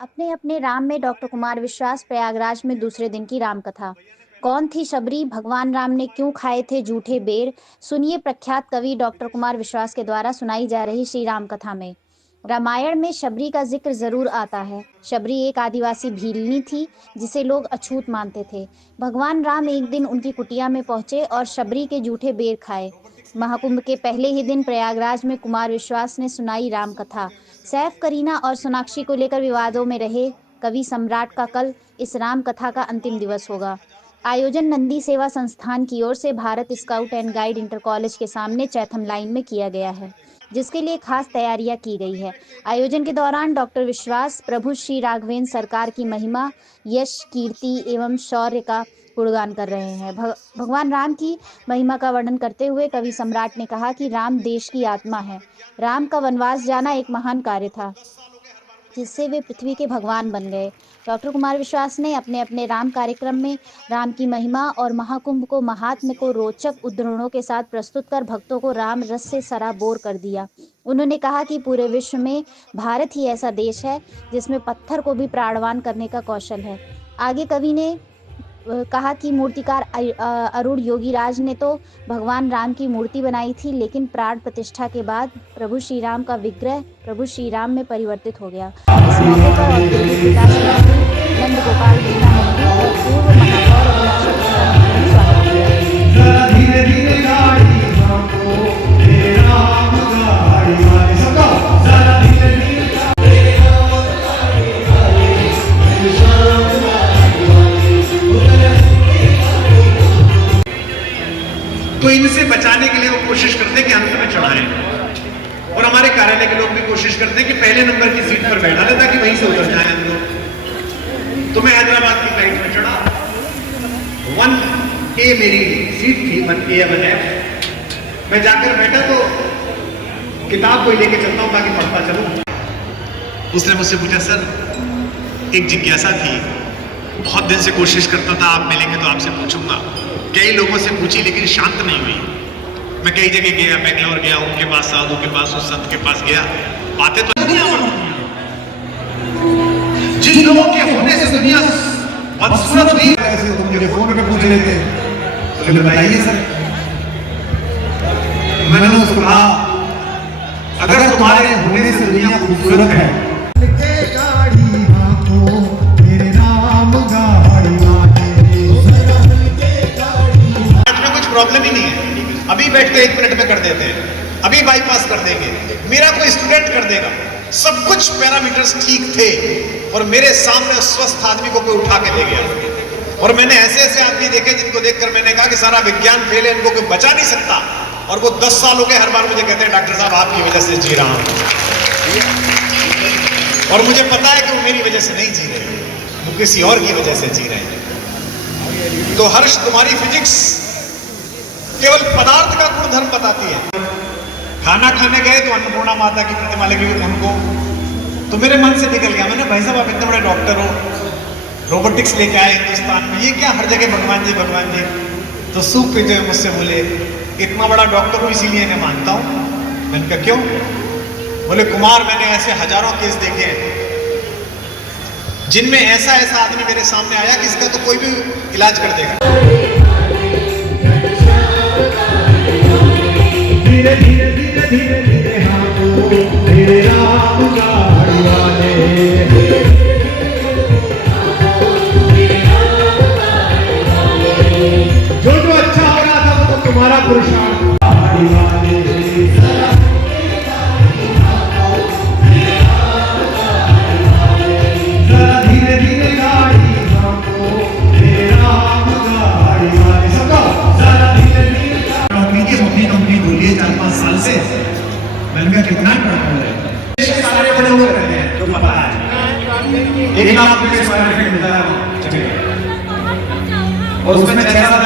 अपने अपने राम में डॉक्टर कुमार विश्वास प्रयागराज में दूसरे दिन की रामकथा। कौन थी शबरी, भगवान राम ने क्यों खाए थे जूठे बेर? सुनिए प्रख्यात कवि डॉक्टर कुमार विश्वास के द्वारा सुनाई जा रही श्री राम कथा में। रामायण में शबरी का जिक्र जरूर आता है। शबरी एक आदिवासी भीलनी थी जिसे लोग अछूत मानते थे। भगवान राम एक दिन उनकी कुटिया में पहुंचे और शबरी के जूठे बेर खाए। महाकुंभ के पहले ही दिन प्रयागराज में कुमार विश्वास ने सुनाई राम कथा। सैफ, करीना और सोनाक्षी को लेकर विवादों में रहे कवि सम्राट का कल इस राम कथा का अंतिम दिवस होगा। आयोजन नंदी सेवा संस्थान की ओर से Bharat scout and guide inter college के सामने चैथम लाइन में किया गया है, जिसके लिए खास तैयारियां की गई है। आयोजन के दौरान डॉक्टर विश्वास प्रभु श्री राघवेंद्र सरकार की महिमा, यश, कीर्ति एवं शौर्य का गुणगान कर रहे हैं। भगवान राम की महिमा का वर्णन करते हुए कवि सम्राट ने कहा कि राम देश की आत्मा है। राम का वनवास जाना एक महान कार्य था जिससे वे पृथ्वी के भगवान बन गए। डॉक्टर कुमार विश्वास ने अपने अपने राम कार्यक्रम में राम की महिमा और महाकुंभ को महात्म्य को रोचक उद्धरणों के साथ प्रस्तुत कर भक्तों को राम रस से सराबोर कर दिया। उन्होंने कहा कि पूरे विश्व में भारत ही ऐसा देश है जिसमें पत्थर को भी प्राणवान करने का कौशल है। आगे कवि ने कहा कि मूर्तिकार अरुण योगीराज ने तो भगवान राम की मूर्ति बनाई थी, लेकिन प्राण प्रतिष्ठा के बाद प्रभु श्री राम का विग्रह प्रभु श्री राम में परिवर्तित हो गया। इस मौके पर औद्योगिक विकास मंत्री नंद गोपाल गीता नंदी और पूर्व महापौर अभिलाषा प्रसाद ने स्वागत किया। धीरे धीरे तो इनसे बचाने के लिए वो कोशिश करते हैं कि अंत में चढ़ाएं, और हमारे कार्यालय के लोग भी कोशिश करते हैं कि पहले नंबर की सीट पर बैठा ले ताकि वहीं से उतर जाए हम लोग। तो मैं हैदराबाद की फ्लाइट में चढ़ा, 1A मेरी सीट थी, 1A 1F। मैं जाकर बैठा तो किताब कोई लेके चलता हूं ताकि पढ़ता चलूं। उसने मुझसे पूछा, सर एक जिज्ञासा थी, बहुत दिन से कोशिश करता था आप मिलेंगे तो आपसे पूछूंगा। कई लोगों से पूछी लेकिन शांत नहीं हुई। मैं कई जगह गया, बेंगलोर गया, उनके पास, साधु के पास, उस संत के पास गया, बातें तो नहीं आवड़ती। जिन लोगों के होने से दुनिया बदसूरत नहीं, ऐसे तुम मेरे फोन पे पूछ लेते, तो बताइए सर। मैंने उसको कहा, अगर तुम्हारे होने से दुनिया खूबसूरत है, प्रॉब्लम ही नहीं है। अभी बैठते 1 मिनट में कर देते हैं, अभी बाईपास कर देंगे, मेरा कोई स्टूडेंट कर देगा। सब कुछ पैरामीटर्स ठीक थे और मेरे सामने स्वस्थ आदमी को कोई उठा के ले गया। और मैंने ऐसे ऐसे आदमी देखे जिनको देखकर मैंने कहा कि सारा विज्ञान फेल है, इनको कोई बचा नहीं सकता। और वो 10 साल हो गए, हर बार मुझे कहते हैं डॉक्टर साहब आपकी वजह से जी रहा हूं। और मुझे पता है कि वो मेरी वजह से नहीं जी रहे, वो किसी और की वजह से जी रहे हैं। तो हर्ष, तुम्हारी फिजिक्स केवल पदार्थ का गुणधर्म बताती है। खाना खाने गए तो अन्नपूर्णा माता की प्रतिमा लगी उनको, तो मेरे मन से निकल गया। मैंने, भाई साहब आप इतने बड़े डॉक्टर हो, रोबोटिक्स लेके आए हिंदुस्तान में, ये क्या हर जगह भगवान जी भगवान जी। तो सूप पीते हुए मुझसे बोले, इतना बड़ा डॉक्टर हूँ इसीलिए मैं मानता हूँ। मैंने कहा क्यों? बोले, कुमार मैंने ऐसे हजारों केस देखे हैं जिनमें ऐसा ऐसा आदमी मेरे सामने आया कि इसका तो कोई भी इलाज कर देगा। धीरे धीरे धीरे धीरे धीरे हाथों तेरे राम गाड़ी वाले, जो जो अच्छा हो रहा था वो तुम्हारा पुरुषार्थ। गाड़ी वाले जरा धीरे धीरे गाड़ी हाथों तेरे राम गाड़ी वाले, सबको जरा धीरे धीरे। नौकरी बोलिए 4-5 साल से, मैंने कहा कितना सारे बड़े हुए रहते हैं तो पता है 1 लाख रुपए स्क्वायर फीट मिलता है, और उसमें जैसा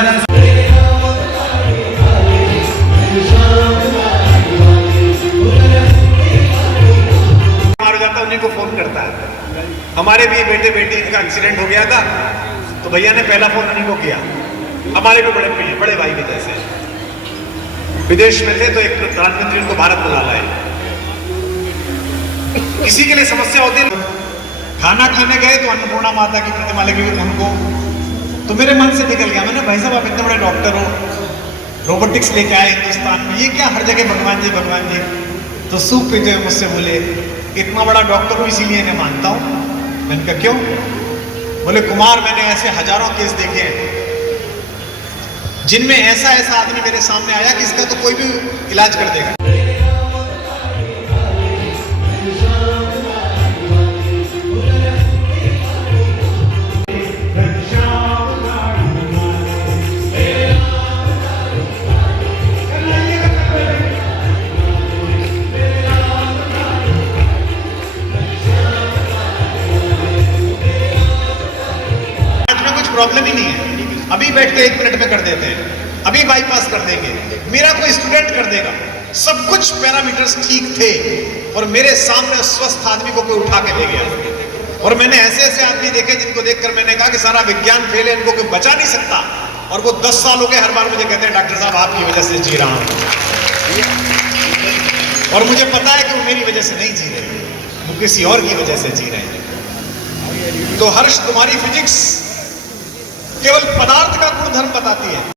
मार जाता उन्हीं को फोन करता है। हमारे भी बेटे बेटी का एक्सीडेंट हो गया था तो भैया ने पहला फोन उन्हीं को किया। हमारे भी बड़े भाई भी जैसे विदेश में थे तो एक प्रधानमंत्री उनको भारत बुला लाए। किसी के लिए समस्या होती है, खाना खाने गए तो अन्नपूर्णा माता की प्रतिमा लगी उनको, तो मेरे मन से निकल गया, मैंने भाई साहब आप इतने बड़े डॉक्टर हो, रोबोटिक्स लेके आए हिंदुस्तान में, ये क्या हर जगह भगवान जी भगवान जी। तो सूप पीते हुए मुझसे बोले इतना बड़ा डॉक्टर हूँ इसीलिए इन्हें मानता हूँ। मैंने कहा क्यों? बोले कुमार मैंने ऐसे हजारों केस देखे हैं जिनमें ऐसा ऐसा आदमी मेरे सामने आया कि इसका तो कोई भी इलाज कर देगा। प्रॉब्लम ही नहीं है, अभी बैठ के 1 मिनट में कर देते हैं, अभी बाईपास कर देंगे, मेरा कोई स्टूडेंट कर देगा। सब कुछ पैरामीटर्स ठीक थे और मेरे सामने स्वस्थ आदमी को कोई उठा के ले गया। और मैंने ऐसे ऐसे आदमी देखे जिनको देखकर मैंने कहा कि सारा विज्ञान फेल है, इनको कोई बचा नहीं सकता। और वो 10 साल हो गए हर बार मुझे कहते हैं डॉक्टर साहब आपकी वजह से जी रहा हूं। और मुझे पता है कि वो मेरी वजह से नहीं जी रहे, वो किसी और की वजह से जी रहे हैं। तो हर्ष तुम्हारी फिजिक्स केवल पदार्थ का गुणधर्म बताती है।